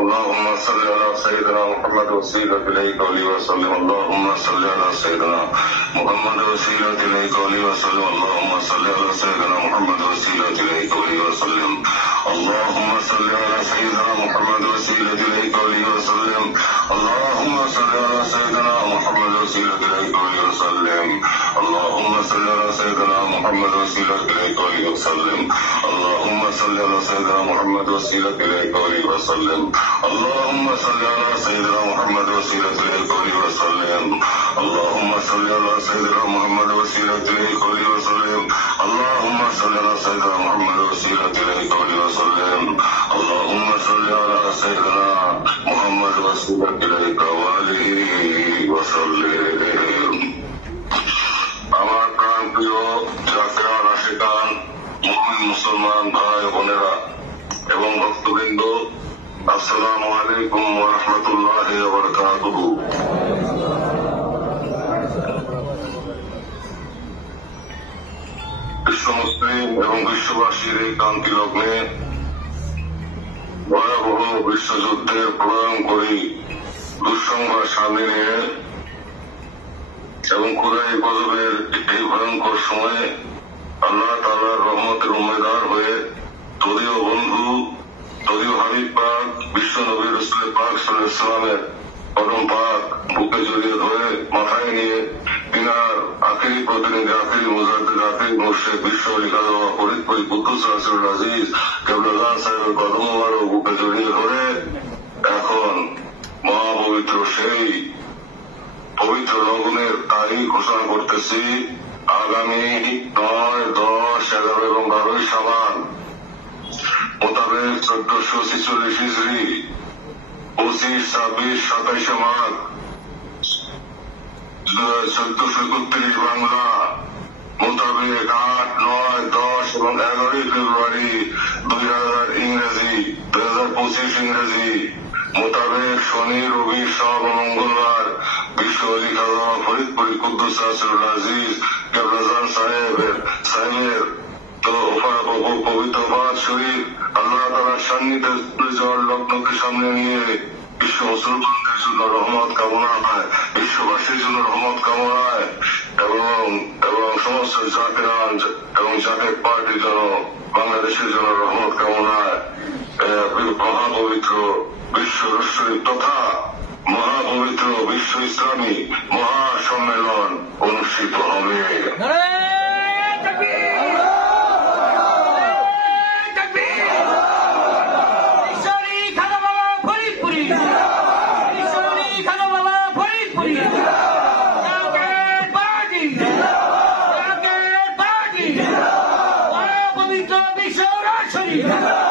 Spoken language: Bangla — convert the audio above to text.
اللهم صل على سيدنا محمد وسيلة إليك ولي وسلم. اللهم صل على سيدنا محمد وسيلة إليك ولي وسلم. اللهم صل على سيدنا محمد وسيلة إليك ولي وسلم. اللهم صل على سيدنا محمد وسيلة إليك ولي وسلم. اللهم صل على سيدنا محمد وسيلة إليك ولي وسلم. اللهم صل على سيدنا محمد وسيلة إليك ولي وسلم. اللهم صل على سيدنا محمد وسيلة إليك ولي وسلم. اللهم صل على سيدنا محمد وسيلة إليك ولي وسلم. اللهم صل على سيدنا محمد وسيلة إليك ولي وسلم. اللهم صل على سيدنا محمد وسيلة إليك ولي وسلم. اللهم صل على سيدنا محمد وسيلة إليك وآله وسلم. আমার প্রাণ প্রিয় জাকিরান আশিকান মুমিন মুসলমান ভাই বোনেরা এবং ভক্তবৃন্দ, আসসালামু আলাইকুম ওয়া রাহমাতুল্লাহি ওয়া বারাকাতুহু। বিশ্ব মুসলিম এবং বিশ্ববাসীর এই ক্রান্তি লগ্নে ভয়াবহ বিশ্বযুদ্ধের প্রলয়ঙ্করী দুঃসংবাদ সামনে নিয়ে এবং খুদাই গজবের এই ভয়ঙ্কর সময়ে আল্লাহ তাআলার রহমতের উম্মেদার হয়ে তদীয় বন্ধু, তদীয় হাবিব পাক বিশ্ব নবী রাসূল পাক সাল্লাল্লাহু আলাইহি ওয়াসাল্লামের কদম পাক বুকে জড়িয়ে ধরে মাথায় নিয়ে তিনার আখেরি প্রতিনিধি, আখেরি মুজাদ্দিদ, আখেরি মুর্শিদ বিশ্ব লিখাদা ফরিদপুরি কুদ্দুস রাসূল আজিজ কেবলাজান সাহেবের কদম মোবারক বুকে জড়িয়ে ধরে এখন মহাপবিত্র সেই পবিত্র লগ্নের তারিখ ঘোষণা করতেছি। আগামী 9, 10, 11 এবং 12 শাবান মোতাবেক 1446 হিজরি 25, 26, 27 মাঘ 1431 বাংলা মোতাবেক 8, 9, 10 এবং 11 ফেব্রুয়ারি 2000 ইংরেজি 2025 ইংরেজি মোতাবেক শনি, রবি, সোম ও মঙ্গলবার বিশ্ব লিখাদা ফরিদপুরি কুদ্দুস রাসূল আজিজ কেবলাজান সাহেবের পবিত্র বাদ শরীফ আল্লাহ তাআলার সান্নিধ্যে যাওয়ার লগ্নকে সামনে নিয়ে বিশ্ব মুসলমানদের জন্য রহমত কামনায়, বিশ্ববাসীর জন্য রহমত কামনায় এবং সমস্ত জাকিরান এবং জাকের পার্টির জন্য, বাংলাদেশের জন্য রহমত কামনায় মহাপবিত্র বিশ্ব শরীফ তথা মহাপবিত্র বিশ্ব ইসলামী মহাসম্মেলন অনুষ্ঠিত হবে। Yeah.